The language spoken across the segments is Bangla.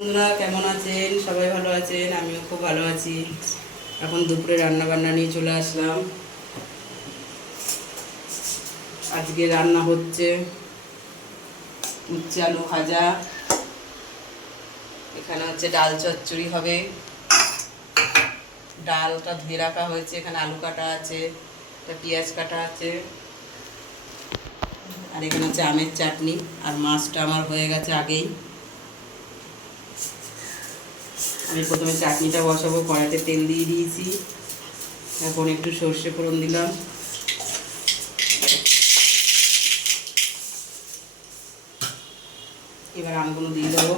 বন্ধুরা কেমন আছেন? সবাই ভালো আছেন? আমিও খুব ভালো আছি। এখন দুপুরে রান্না বান্না নিয়ে চলে আসলাম। আজকে রান্না হচ্ছে উচ্ছে আলু ভাজা, এখানে হচ্ছে ডাল চচ্চড়ি হবে, ডালটা ধুয়ে রাখা হয়েছে, এখানে আলু কাটা আছে, পেঁয়াজ কাটা আছে, আর এখানে হচ্ছে আমের চাটনি। আর মাছটা আমার হয়ে গেছে আগেই। আমি প্রথমে চাটনিটা বসাবো, কড়াইতে তেল দিয়ে দিয়েছি, এখন একটু সর্ষে ফোড়ন দিলাম, এবার আমগুলো দিয়ে দেবো।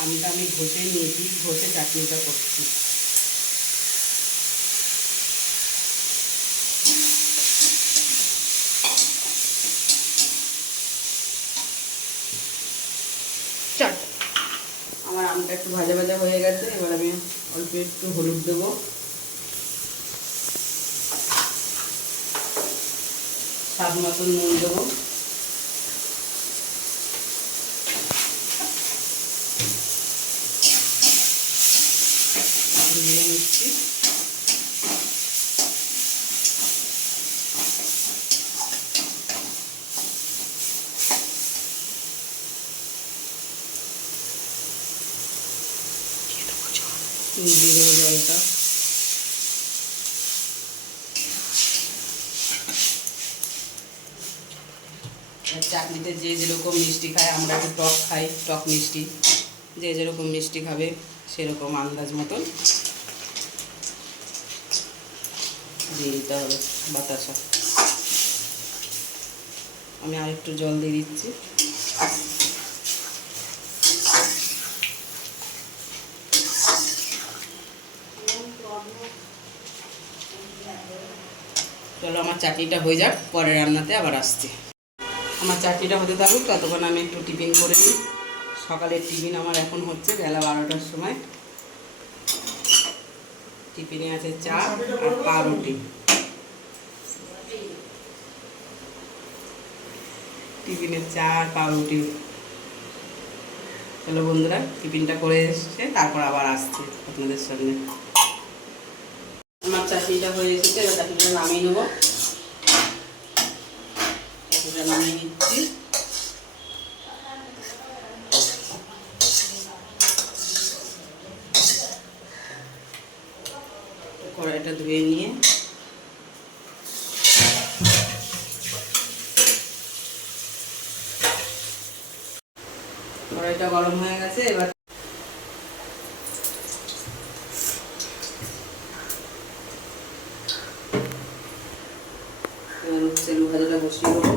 আমটা আমি ঘষে নিয়েছি, ঘষে চাটনিটা করছি। আমার আমটা একটু ভাজা ভাজা হয়ে গেছে, এবার আমি অল্প একটু হলুদ দেবো, স্বাদ মতন নুন দেবো, দিয়ে নিচ্ছি। দিয়ে দেবো জলটা। চাটনিতে যে যেরকম মিষ্টি খায়, আমরা একটু টক খাই, টক মিষ্টি, যে যেরকম মিষ্টি খাবে সেরকম আন্দাজ মতন দিয়ে দিতে হবে বাতাসা। আমি আরেকটু জল দিয়ে দিচ্ছি। চলো আমার চাটনিটা হয়ে যাক, পরে রান্নাতে আবার আসছি। আমার চাটনিটা হতে থাকুক, ততক্ষণ আমি একটু টিফিন করে নিই। সকালের টিফিন আমার এখন হচ্ছে বেলা 12টার সময়। টিফিনে আছে চা আর পাউরুটি। টিফিনে চা আর পাউরুটি। চলো বন্ধুরা, টিফিনটা করে এসছে, তারপর আবার আসছি আপনাদের সামনে। আমার চাটনিটা হয়ে এসেছে, এবার চাটনিটা নামিয়ে নেবো। চাটনিটা নামিয়ে নিচ্ছি। কড়াইটা ধুয়ে নিয়ে কড়াইটা গরম হয়ে গেছে, এবার উচ্ছে আলু ভাজাটা বসিয়ে দেবো।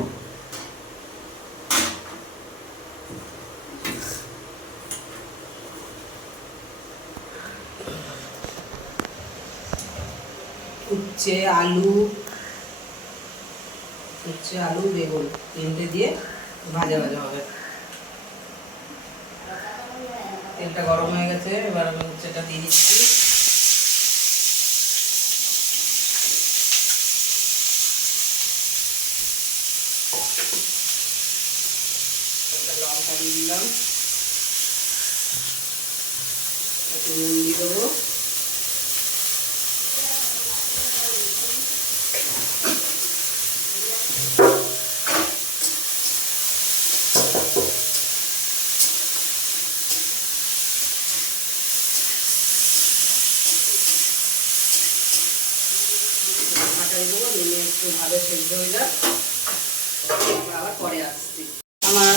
উচ্ছে আলু বেগুন তিনটে দিয়ে ভাজা ভাজা হবে। তেলটা গরম হয়ে গেছে, এবার আমি উচ্ছেটা দিয়ে দিচ্ছি। লঙ্কা দিয়ে দিলাম, একটু নুন দিয়ে দেবো, দেবো, নিয়ে একটু ভালো সেদ্ধ হয়ে যাক, আবার পরে আসছি। আমার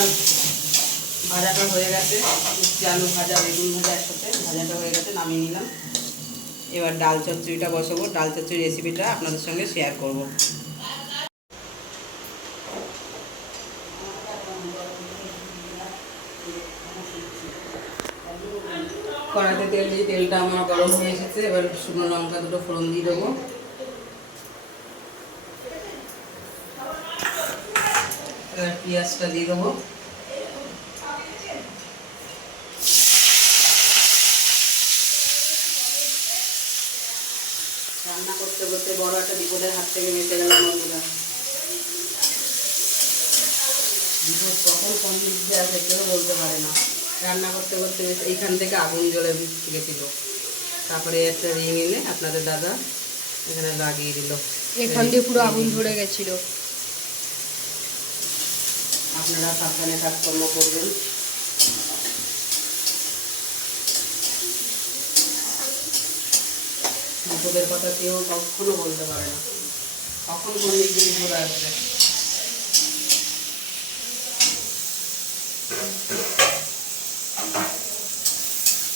ভাজাটা হয়ে গেছে, উচ্ছে আলু ভাজা বেগুন ভাজা একসাথে ভাজাটা হয়ে গেছে, নামিয়ে নিলাম। এবার ডাল চচ্চড়িটা বসাবো। ডাল চচ্চড়ি রেসিপিটা আপনাদের সঙ্গে শেয়ার করব। কড়াইতে তেল দিয়ে তেলটা আমার গরম হয়ে এসেছে, এবার শুকনো লঙ্কা দুটো ফোড়ন দিয়ে দেবো। এবার পেঁয়াজটা দিয়ে দেবো। রান্না করতে করতে বড় একটা বিপদের হাত থেকে বেঁচে গেলাম বন্ধুরা। বিপদ কখন কোন দিক দিয়ে আসে কেউ বলতে পারে না। রান্না করতে করতে বেশ এইখান থেকে আগুন জ্বলে গেছিলো, তারপরে একটা রিং এনে আপনাদের দাদা এখানে লাগিয়ে দিল, এখান দিয়ে পুরো আগুন ধরে গেছিল। আপনারা সাবধানে কাজকর্ম করবেন। বিপদের কথা কেউ কখনো বলতে পারে না, কখন কোন দিক দিয়ে বিপদ আসবে।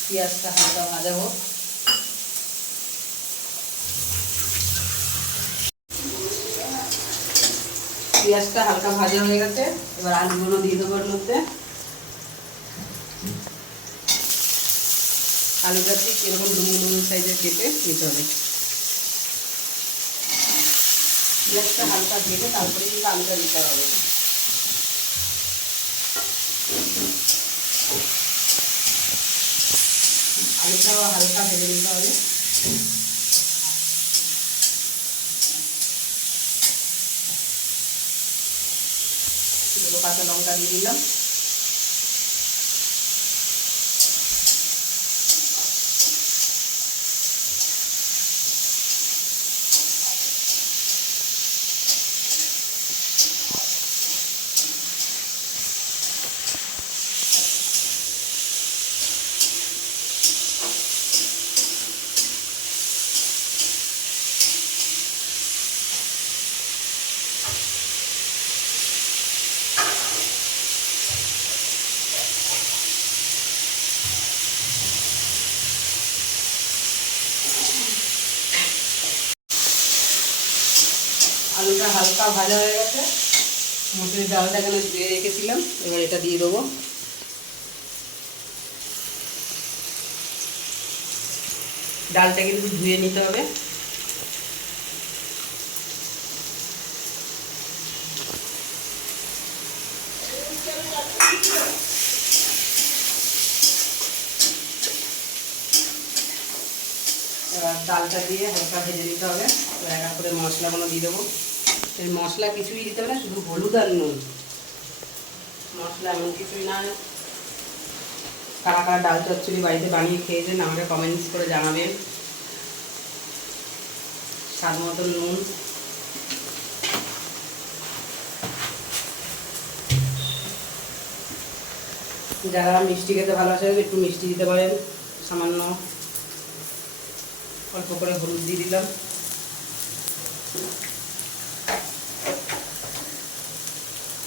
পেঁয়াজটা হালকা ভাজা হোক। পেঁয়াজটা হালকা ভাজা হয়ে গেছে, এবার আলুগুলো দিয়ে দেবো এর মধ্যে। আলুটা ঠিক এরকম ডুমো সাইজের কেটে নিতে হবে। পেঁয়াজটা হালকা ভেজে তারপরে কিন্তু আলুটা দিতে হবে। আলুটাও হালকা ভেজে নিতে হবে। দুটো কাঁচা লঙ্কা দিয়ে দিলাম। আলুটা হালকা ভাজা হয়ে গেছে, মসুরির ডালটা এখানে ধুয়ে রেখেছিলাম, এবার এটা দিয়ে দেবো। ডালটা কিন্তু ধুয়ে নিতে হবে। এবার ডালটা দিয়ে হালকা ভেজে নিতে হবে। এবার এক এক করে মশলাগুলো দিয়ে দেবো। এই মশলা কিছুই দিতে হবে না, শুধু হলুদ আর নুন, মশলা এমন কিছুই না। কারা কারা ডাল চচ্চড়ি বাড়িতে বানিয়ে খেয়েছেন আমাকে কমেন্টস করে জানাবেন। স্বাদ মতো নুন, যারা মিষ্টি খেতে ভালোবাসে একটু মিষ্টি দিতে পারেন, সামান্য অল্প করে হলুদ দিয়ে দিলাম।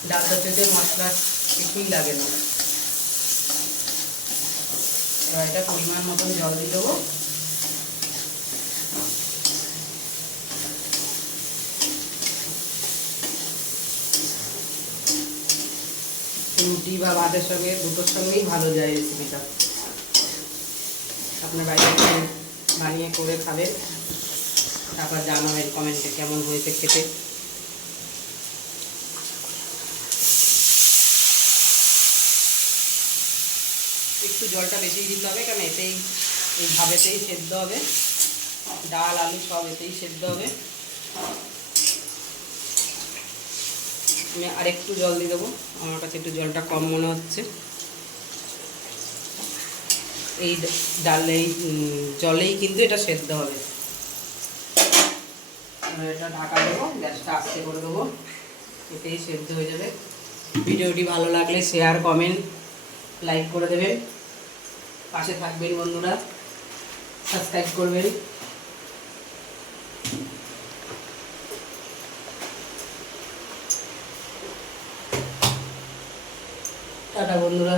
ডাল চচ্চড়িতে মশলা কিছুই লাগে না। এবার এটা পরিমাণ মতন জল দিয়ে দেবো। রুটি বা ভাতের সঙ্গে দুটোর সঙ্গেই ভালো যায় রেসিপিটা। আপনার বাড়িতে বানিয়ে করে খাবেন, তারপর জানাবেন কমেন্টে কেমন হয়েছে খেতে। একটু জলটা বেশি দিতে হবে, কারণ এতেই এই ভাবেতেই সেদ্ধ হবে, ডাল আলু সব এতেই সেদ্ধ হবে। আমি আরেকটু জল দিয়ে দেবো, আমার কাছে একটু জলটা কম মনে হচ্ছে। এই ডালেই জলেই কিন্তু এটা সেদ্ধ হবে। এটা ঢাকা দেবো, গ্যাসটা আস্তে করে দেবো, এতেই সেদ্ধ হয়ে যাবে। ভিডিওটি ভালো লাগলে শেয়ার কমেন্ট লাইক করে দেবেন, পাশে থাকবেন বন্ধুরা, সাবস্ক্রাইব করবেন। টাটা বন্ধুরা।